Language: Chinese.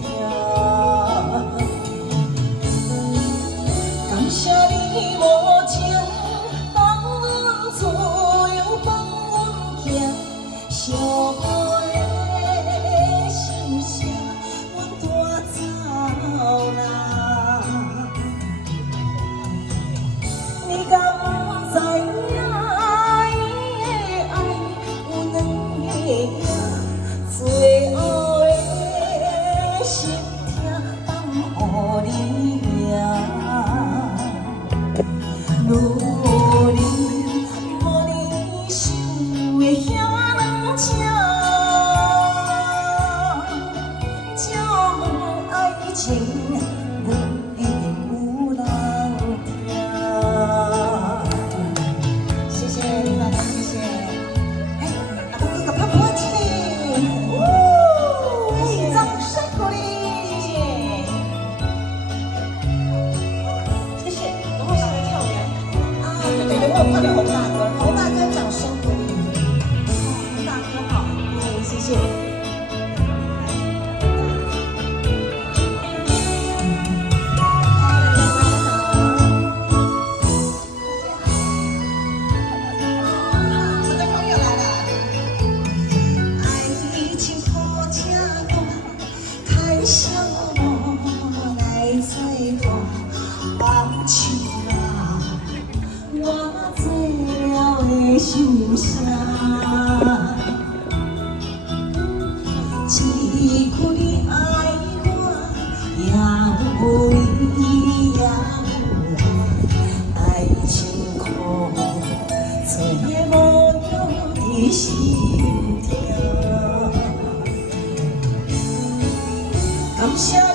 疼。感谢你无情放阮自由，放阮行，寂寞的心声，阮带走啦。你敢不知影？伊的爱有两个影，最后的心痛放予你赢。努力无你想的遐难吃，这份爱情不一定有人听。谢谢李大哥，谢谢。哎，大哥哥拍拍手，哎，掌声鼓励，谢谢。谢谢，然后上来跳舞。对对，我有看到洪大哥，洪大哥掌声鼓励。洪大哥好，谢谢。我的朋友来了。爱情好吃大，看笑我来作伴，放手啦。我做了的心声，只顾你爱我，也有你也有我，爱情苦，找无着的心痛。感谢。